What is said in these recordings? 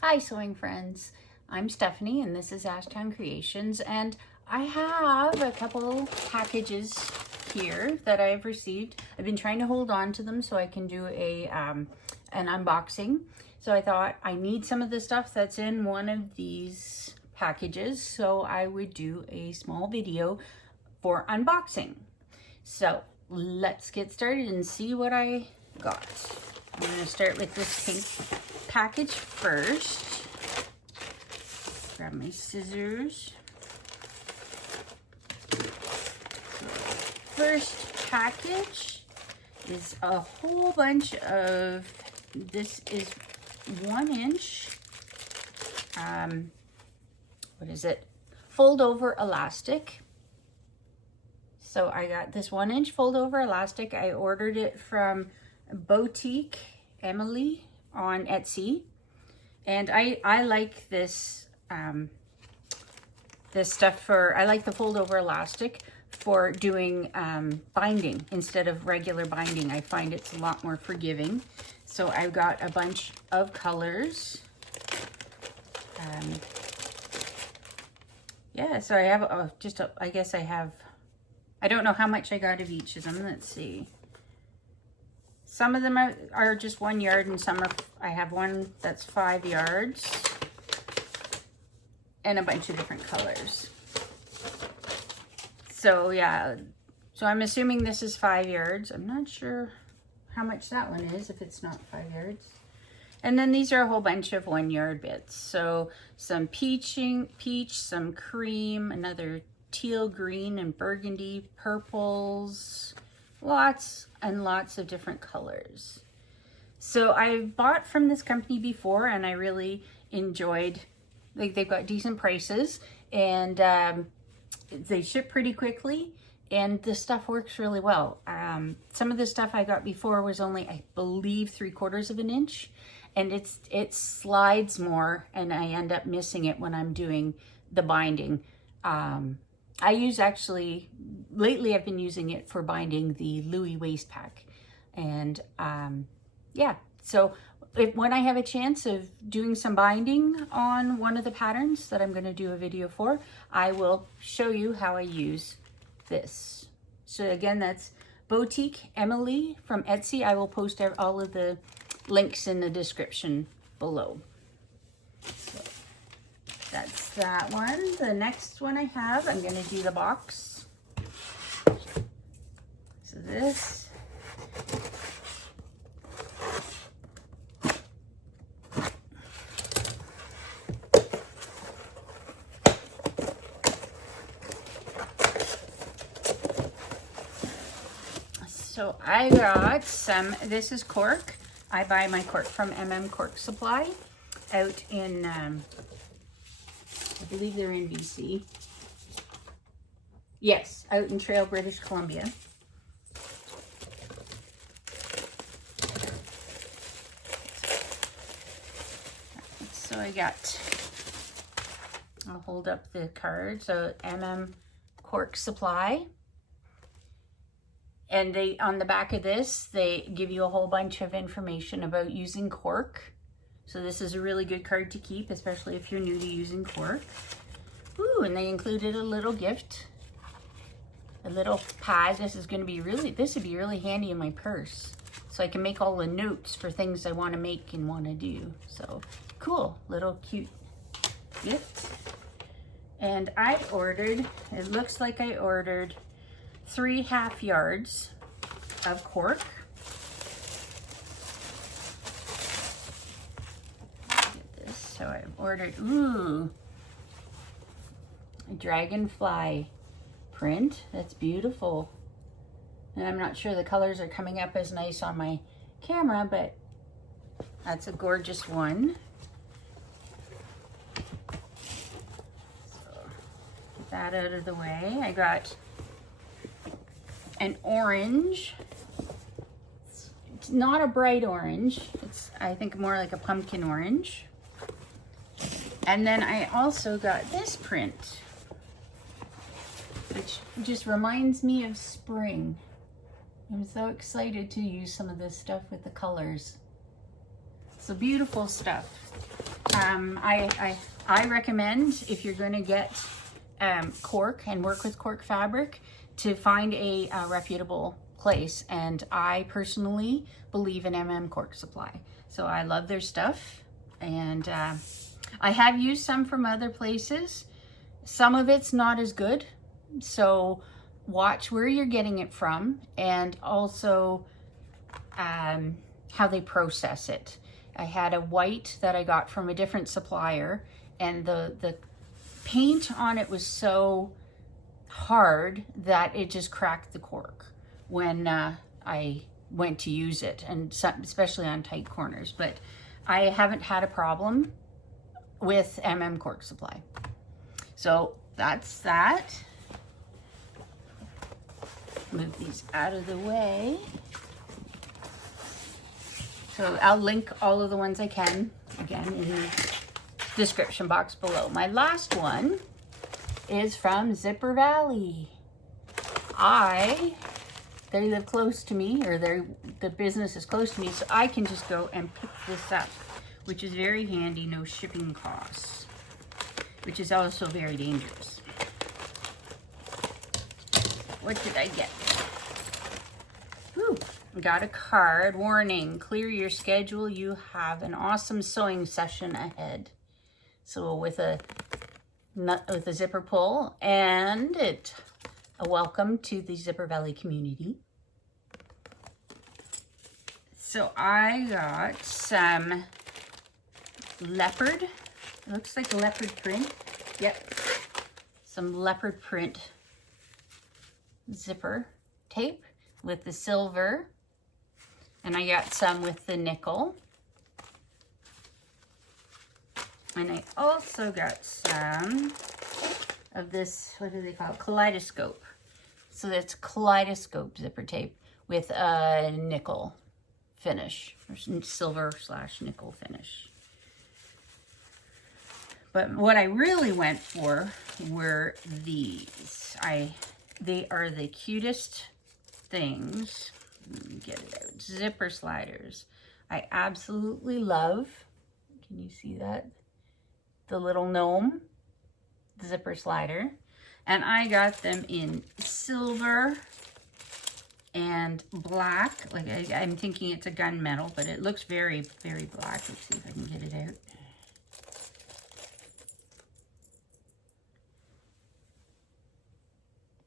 Hi sewing friends, I'm Stephanie and this is Ashtown Creations, and I have a couple packages here that I've received. I've been trying to hold on to them so I can do an unboxing. So I thought I need some of the stuff that's in one of these packages, so I would do a small video for unboxing. So let's get started and see what I got. I'm going to start with this pink package first. Grab my scissors. First package is a whole bunch of, this is 1 inch, what is it? Fold over elastic. So I got this 1 inch fold over elastic. I ordered it from Boutique Emily on Etsy, and I like this this stuff for, I like the fold over elastic for doing binding instead of regular binding. I find it's a lot more forgiving. So I've got a bunch of colors. Yeah, so I have I guess I have, I don't know how much I got of each of them. Let's see. Some of them are just 1 yard, and some are, I have one that's 5 yards, and a bunch of different colors. So yeah, so I'm assuming this is 5 yards. I'm not sure how much that one is if it's not 5 yards. And then these are a whole bunch of 1 yard bits. So some peach, some cream, another teal, green, and burgundy, purples, lots and lots of different colors. So I've bought from this company before and I really enjoyed, like, they've got decent prices, and they ship pretty quickly, and the stuff works really well. Some of the stuff I got before was only, I believe, 3/4 of an inch, and it slides more, and I end up missing it when I'm doing the binding. I use, actually, lately I've been using it for binding the Louis waist pack. And yeah, so when I have a chance of doing some binding on one of the patterns that I'm going to do a video for, I will show you how I use this. So again, that's Boutique Emily from Etsy. I will post all of the links in the description below. So that's that one. The next one I have, I'm going to do the box. So this. So I got some, this is cork. I buy my cork from Cork Supply out in, I believe they're in BC. Yes, out in Trail, British Columbia. So I got, I'll hold up the card. So Cork Supply. And they, on the back of this, they give you a whole bunch of information about using cork. So this is a really good card to keep, especially if you're new to using cork. Ooh, and they included a little gift, a little pad. This would be really handy in my purse, so I can make all the notes for things I want to make and want to do. So cool, little cute gift. And I ordered, it looks like I ordered 3 1/2 yards of cork. Get this. So I ordered, ooh, a dragonfly print. That's beautiful. And I'm not sure the colors are coming up as nice on my camera, but that's a gorgeous one. So get that out of the way. I got an orange. It's not a bright orange. It's, I think, more like a pumpkin orange. And then I also got this print, which just reminds me of spring. I'm so excited to use some of this stuff with the colors. So beautiful stuff. I recommend, if you're going to get cork and work with cork fabric, to find a reputable place. And I personally believe in Cork Supply. So I love their stuff. And I have used some from other places. Some of it's not as good. So watch where you're getting it from, and also how they process it. I had a white that I got from a different supplier, and the paint on it was so hard that it just cracked the cork when I went to use it, and especially on tight corners. But I haven't had a problem with Cork Supply. So that's that. Move these out of the way. So I'll link all of the ones I can, again, in the description box below. My last one is from Zipper Valley. They live close to me, or the business is close to me, so I can just go and pick this up, which is very handy, no shipping costs, which is also very dangerous. What did I get? Ooh, got a card. Warning, clear your schedule. You have an awesome sewing session ahead. So with a zipper pull, and a welcome to the Zipper Valley community. So I got some leopard. It looks like leopard print. Yep. Some leopard print zipper tape with the silver, and I got some with the nickel, and I also got some of this, what do they call it, kaleidoscope. So that's kaleidoscope zipper tape with a nickel finish, or silver / nickel finish. But what I really went for were these. They are the cutest things. Let me get it out. Zipper sliders. I absolutely love. Can you see that? The little gnome zipper slider. And I got them in silver and black. Like I'm thinking it's a gunmetal, but it looks very, very black. Let's see if I can get it out.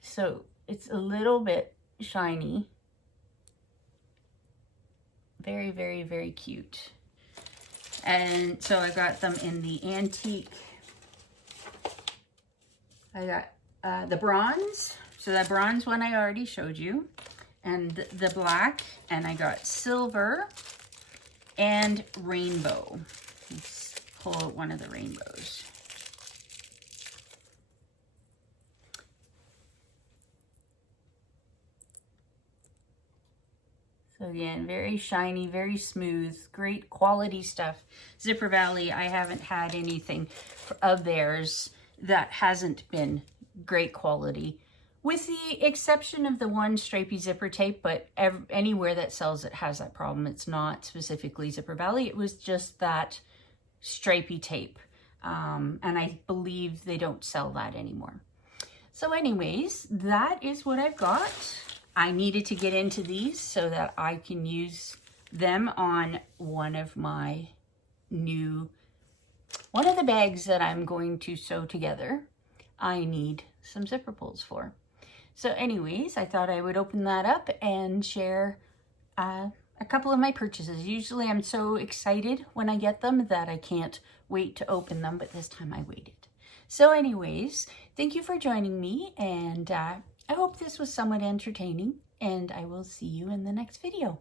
So it's a little bit shiny. Very, very, very cute. And so I got them in the antique. I got the bronze. So that bronze one I already showed you. And the black. And I got silver and rainbow. Let's pull out one of the rainbows. So again, very shiny, very smooth, great quality stuff. Zipper Valley, I haven't had anything of theirs that hasn't been great quality, with the exception of the one stripy zipper tape, but anywhere that sells it has that problem. It's not specifically Zipper Valley, it was just that stripy tape. And I believe they don't sell that anymore. So anyways, that is what I've got. I needed to get into these so that I can use them on one of the bags that I'm going to sew together. I need some zipper pulls for. So anyways, I thought I would open that up and share a couple of my purchases. Usually I'm so excited when I get them that I can't wait to open them, but this time I waited. So anyways, thank you for joining me, and I hope this was somewhat entertaining, and I will see you in the next video.